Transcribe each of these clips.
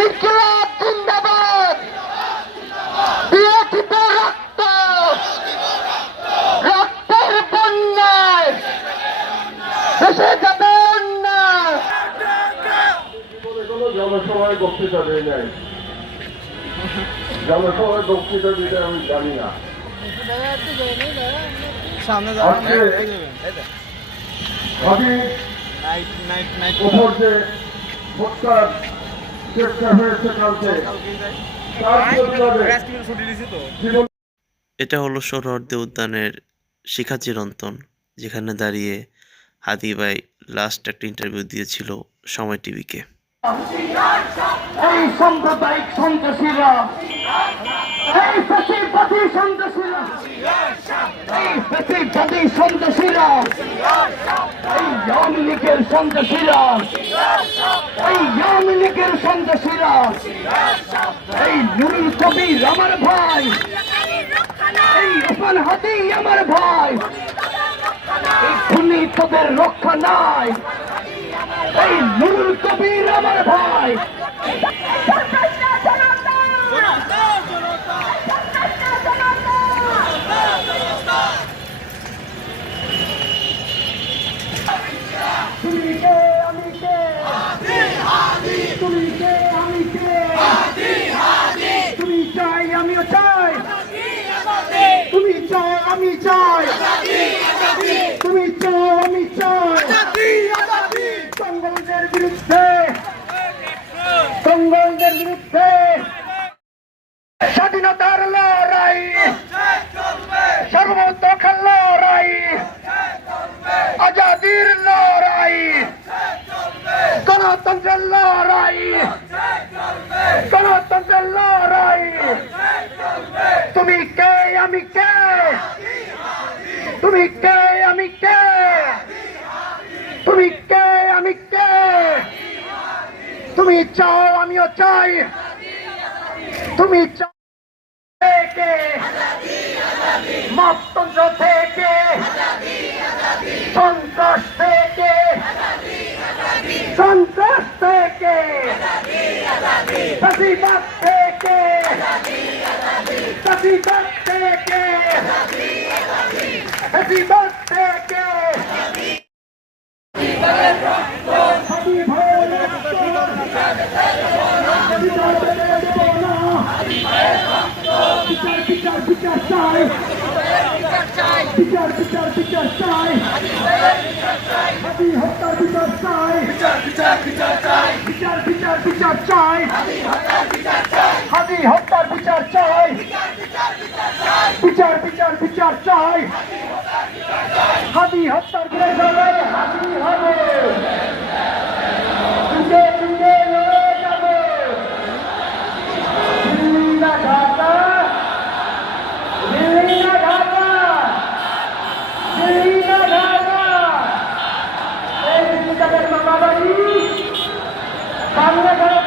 ইনকিলাব জিন্দাবাদ। দিয়ে দিব রক্ত, রক্তের বন্যায় দেশে যাবে অন্যায়। জনসভায় বক্তৃতা দেয় নাই, জনসভায় বক্তৃতা দিতে আমি জানি না। উপর যে হত্যার চেষ্টা হয়েছে কালকে, এটা হলো সোহরাওয়ার্দী উদ্যানের শিখা চিরন্তন, যেখানে দাঁড়িয়ে হাদি ভাই লাস্ট একটা ইন্টারভিউ দিয়েছিল সময় টিভিকে। এই সাম্প্রদায়িক সন্ত্রাসীরা, এই ফ্যাসিবাদী সন্ত্রাসীরা, এই ফ্যাসিবাদী সন্ত্রাসীরা, এই আওয়ামী লীগের সন্ত্রাসীরা, এই আওয়ামী লীগের সন্ত্রাসীরা, এই নুরুল কবির আমার ভাই, এই ওসমান হাদি আমার ভাই, এই খুনি তোদের রক্ষা নাই। এই নুরুল কবির আমার ভাই, তুমি কে আমি কে, তুমি কে আমি কে, তুমি চাই আমিও চাই, তুমি চাও আমি চাই, তুমি চাও আমি চাই। কঙ্গলদের বিরুদ্ধে, কঙ্গলদের বিরুদ্ধে স্বাধীনতার লড়াই, সর্বতোখান লড়াই, আজাদির লড়াই, গণতন্ত্রের লড়াই, গণতন্ত্রের লড়াই। তুমি কে আমি কে, তুমি কে আমি কে, তুমি কে আমি কে, তুমি চাও আমিও চাই, তুমি চাও থেকে মততন্ত্র থেকে, সন্ত্রাস থেকে, সন্ত্রাস থেকে, ফ্যাসিবাদ থেকে, ফ্যাসিবাদ থেকে, ফ্যাসিবাদ থেকে। হাদি ভাইয়ের রক্ত, বিচার বিচার বিচার চাই, বিচার বিচার বিচার চাই, হাদি হত্যার বিচার চাই, বিচার বিচার বিচার চাই, হাদি হত্যার বিচার চাই, বিচার বিচার বিচার চাই, হাদি হত্যার বিচার হবে, হাদি হবে, যুগে যুগে লড়ে যাবে। দিল্লি না ঢাকা, দিল্লি না ঢাকা, দিল্লি না ঢাকা, এই দিল্লিকাদের মামাবাড়ি বাংলা ঘরে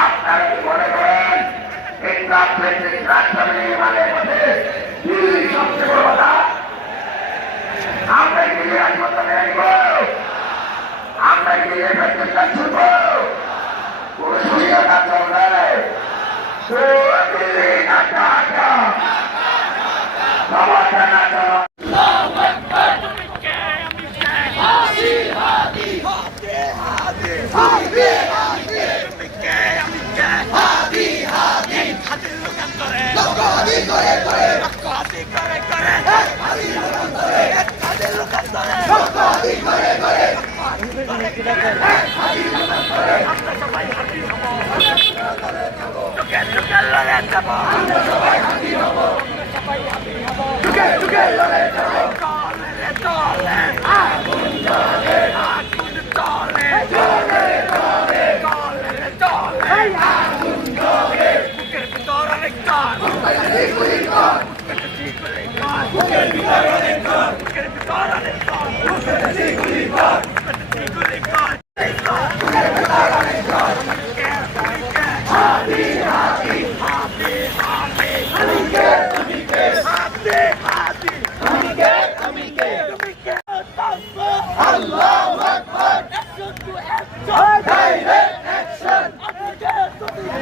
আপনারা কি মনে করেন এই রাজনৈতিক রাজনীতির মধ্যে দিল্লি সবচেয়ে বড় কথা? আমরা কি রাজপথ মেনে নিব? আমরা কি ছুটব? কোন সুবিধা কাজ চলবে? দিল্লি না ঢাকা, সমাধান না চলা।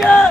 জয়